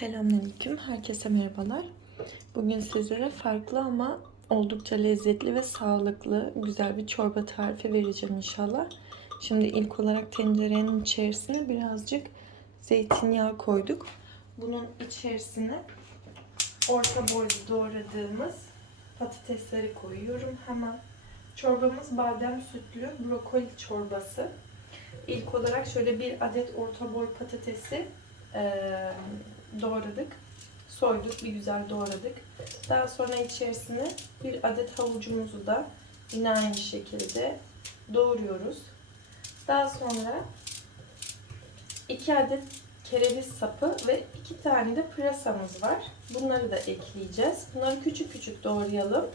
Selamünaleyküm. Herkese merhabalar. Bugün sizlere farklı ama oldukça lezzetli ve sağlıklı güzel bir çorba tarifi vereceğim inşallah. Şimdi ilk olarak tencerenin içerisine birazcık zeytinyağı koyduk. Bunun içerisine orta boyda doğradığımız patatesleri koyuyorum hemen. Çorbamız badem sütlü brokoli çorbası. İlk olarak şöyle bir adet orta boy patatesi eee, doğradık. Soyduk, bir güzel doğradık. Daha sonra içerisine bir adet havucumuzu da yine aynı şekilde doğruyoruz. Daha sonra iki adet kereviz sapı ve iki tane de pırasamız var. Bunları da ekleyeceğiz. Bunları küçük küçük doğrayalım.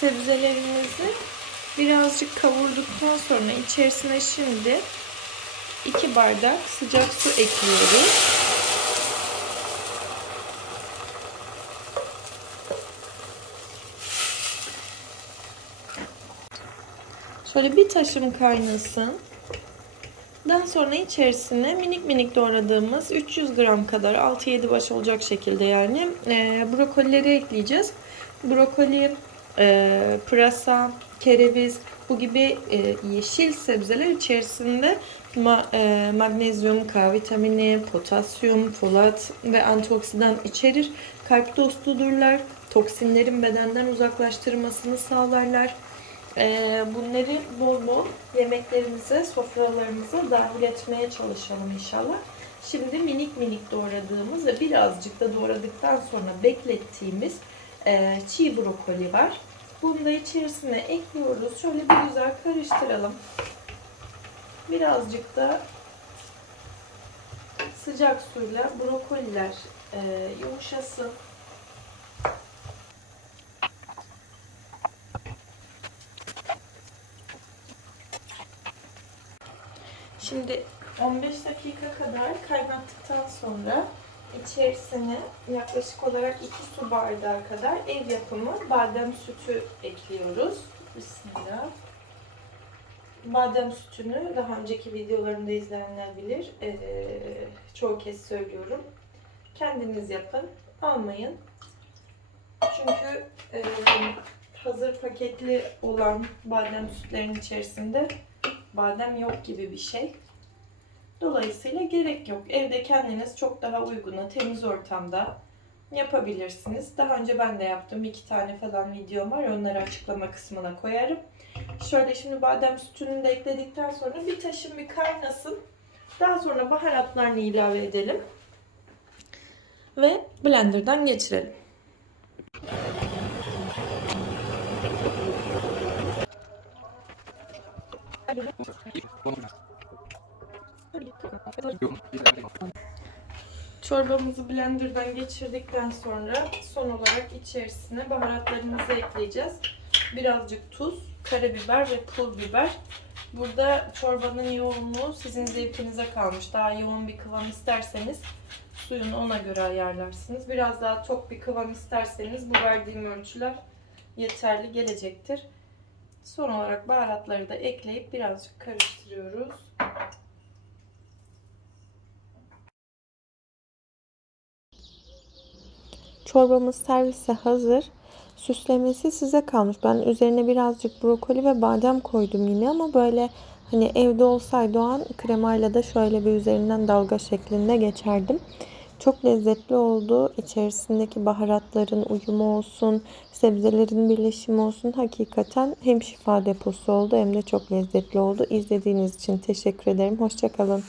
Sebzelerimizi birazcık kavurduktan sonra içerisine şimdi 2 bardak sıcak su ekliyoruz. Şöyle bir taşım kaynasın. Daha sonra içerisine minik minik doğradığımız 300 gram kadar 6-7 baş olacak şekilde yani e, brokolileri ekleyeceğiz. Brokoli, e, pırasa, kereviz bu gibi e, yeşil sebzeler içerisinde ma, e, magnezyum, K vitamini, potasyum, folat ve antioksidan içerir. Kalp dostudurlar. Toksinlerin bedenden uzaklaştırmasını sağlarlar. E, bunları bol bol yemeklerimize, sofralarımıza dahil etmeye çalışalım inşallah. Şimdi minik minik doğradığımız ve birazcık da doğradıktan sonra beklettiğimiz e, çiğ brokoli var. Bunu da içerisine ekliyoruz. Şöyle bir güzel karıştıralım. Birazcık da sıcak suyla brokoliler e, yumuşasın. Şimdi 15 dakika kadar kaynattıktan sonra içerisine yaklaşık olarak 2 su bardağı kadar ev yapımı badem sütü ekliyoruz. Bismillah. Badem sütünü daha önceki videolarımda izleyenler bilir. Ee, çoğu kez söylüyorum. Kendiniz yapın. Almayın. Çünkü e, hazır paketli olan badem sütlerin içerisinde badem yok gibi bir şey. Dolayısıyla gerek yok. Evde kendiniz çok daha uyguna, temiz ortamda yapabilirsiniz. Daha önce ben de yaptım. iki tane falan videom var. Onları açıklama kısmına koyarım. Şöyle şimdi badem sütünü de ekledikten sonra bir taşın bir kaynasın. Daha sonra baharatlarını ilave edelim. Ve blenderdan geçirelim. Çorbamızı blenderdan geçirdikten sonra son olarak içerisine baharatlarımızı ekleyeceğiz. Birazcık tuz, karabiber ve pul biber. Burada çorbanın yoğunluğu sizin zevkinize kalmış. Daha yoğun bir kıvam isterseniz suyunu ona göre ayarlarsınız. Biraz daha tok bir kıvam isterseniz bu verdiğim ölçüler yeterli gelecektir. Son olarak baharatları da ekleyip birazcık karıştırıyoruz. Çorbamız servise hazır. Süslemesi size kalmış. Ben üzerine birazcık brokoli ve badem koydum yine ama böyle hani evde olsaydı o an kremayla da şöyle bir üzerinden dalga şeklinde geçerdim. Çok lezzetli oldu. İçerisindeki baharatların uyumu olsun, sebzelerin birleşimi olsun. Hakikaten hem şifa deposu oldu hem de çok lezzetli oldu. İzlediğiniz için teşekkür ederim. Hoşçakalın.